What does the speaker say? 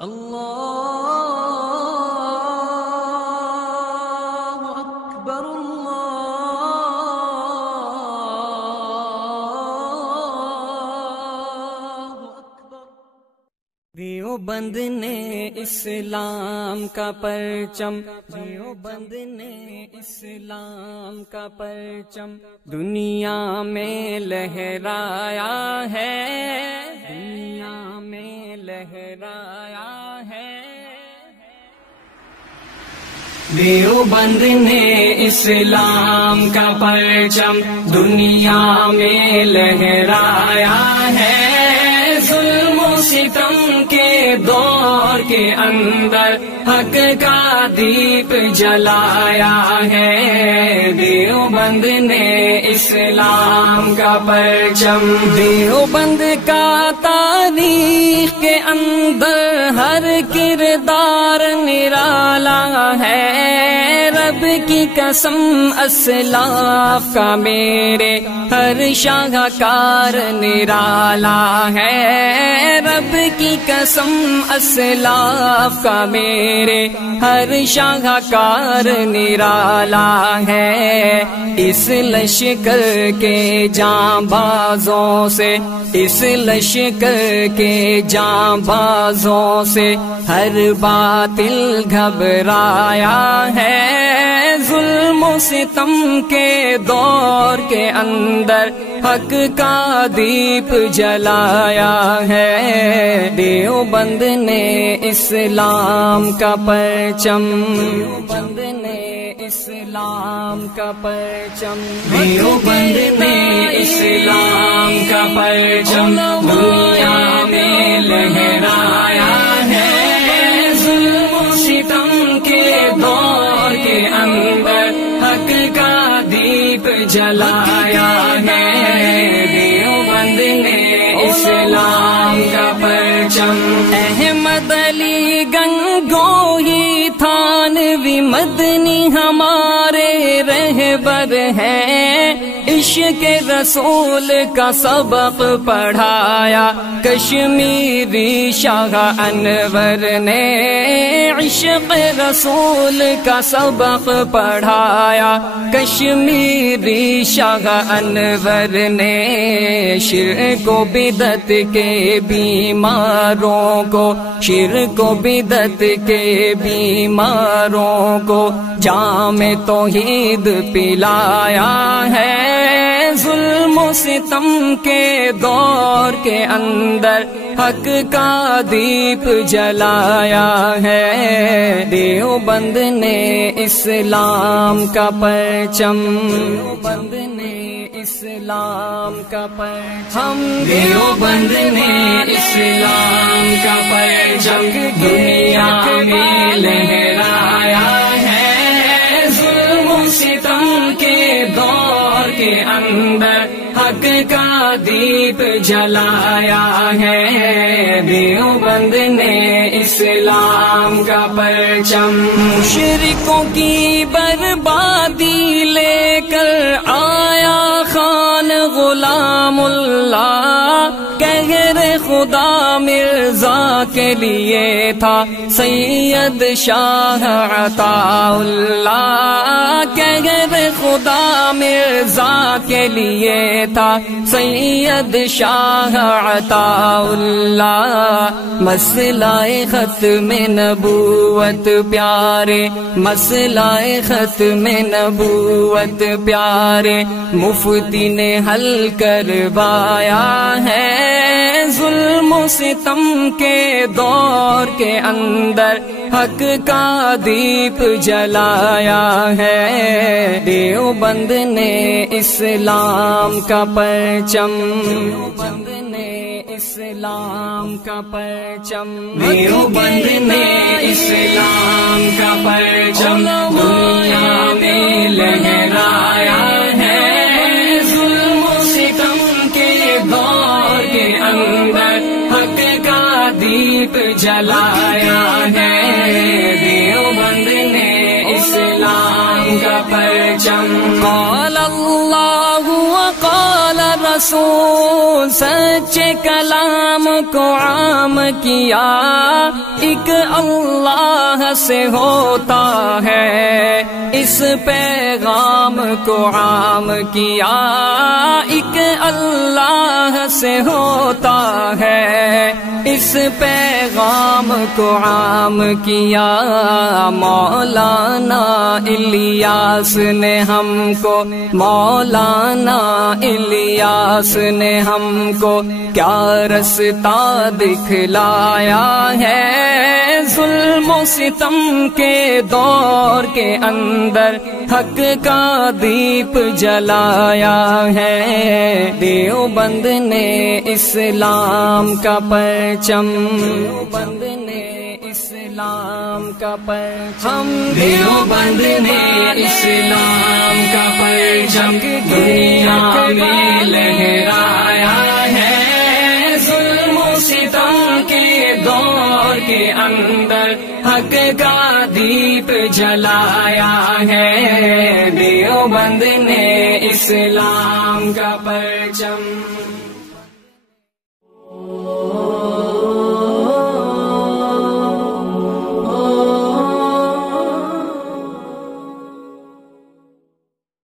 اللہ اکبر اللہ اکبر۔ دیوبند نے اسلام کا پرچم، دیوبند نے اسلام کا پرچم دنیا میں لہرایا ہے، دنیا میں لہرایا ہے۔ دیوبند نے اسلام کا پرچم دنیا میں لہرایا ہے، ظلم و ستم کے دور کے اندر حق کا دیپ جلایا ہے۔ دیوبند نے اسلام کا پرچم، دیوبند کا تاریخ کے اندر ہر کردار نرالا ہے، رب کی قسم اسلاف کا میرے ہر شاہکار نرالا ہے، رب کی قسم اسلاف کا میرے ہر شاہکار نرالا ہے۔ اس لشکر کے جاں بازوں سے، اس لشکر کے جاں بازوں سے ہر باطل گھبرایا ہے، ظلم و ستم کے دور کے اندر حق کا دیپ جلایا ہے۔ دیوبند نے اسلام کا پرچم، دیوبند نے اسلام کا پرچم، دیوبند نے اسلام کا پرچم دنیا میں لہرایا ہے، ظلم و ستم کے دور کے اندر حق کا دیپ جلایا ہے۔ دیوبند نے اسلام کا پرچم، احمد علی گنگوہی تھانوی مدنی ہمارے رہبر ہیں، عشق رسول کا سبق پڑھایا کشمیری شاہ انور نے، عشق رسول کا سبق پڑھایا کشمیری شاہ انور نے، شرک و بدعت کے بیماروں کو، شرک و بدعت کے بیماروں کو جام توحید پلایا ہے، ظلم و ستم کے دور کے اندر حق کا دیپ جلایا ہے۔ دیوبند نے اسلام کا پرچم، دیوبند نے اسلام کا پرچم، دیوبند نے اسلام کا پرچم دنیا میں لہرایا ہے، ظلم و ستم کے دور کے اندر حق کا دیپ جلایا ہے۔ دیوبند نے اسلام کا پرچم، مشرکوں کی بربادی لے کر آیا خان غلام اللہ، قہر خدا مرزا کے لیے تھا سید شاہ عطا اللہ، قہر خدا مرزا کے لیے تھا سید شاہ عطا اللہ، مسئلہ ختم نبوت پیارے، مسئلہ ختم نبوت پیارے مفتی نے حل کروایا ہے، ظلم و ستم کے دور کے اندر حق کا دیپ جلایا ہے۔ دیوبند نے اسلام کا پرچم، دیوبند نے اسلام کا پرچم، دیوبند نے اسلام کا پرچم دنیا میں لہرایا ہے، ظلم و ستم کے دور کے اندر حق کا دیپ جلایا ہے۔ دیوبند نے اسلام کا پرچم، قال اللہ وقال رسول سچے کلام کو عام کیا، ایک اللہ سے ہوتا ہے، اس پیغام کو عام کیا، ایک اللہ سے ہوتا ہے، اس پیغام کو عام کیا۔ مولانا الیاس نے ہم کو، مولانا الیاس نے ہم کو کیا رستہ دکھلایا ہے، ظلم و ستم کے دور کے اندر حق کا دیپ جلایا ہے۔ دیوبند نے اسلام کا پرچم، دیوبند نے اسلام کا پرچم، دیوبند نے اسلام کا پرچم دنیا میں لہرایا ہے، ظلم و ستم کے دور کے اندر حق کا دیپ جلایا ہے۔ دیوبند نے اسلام کا پرچم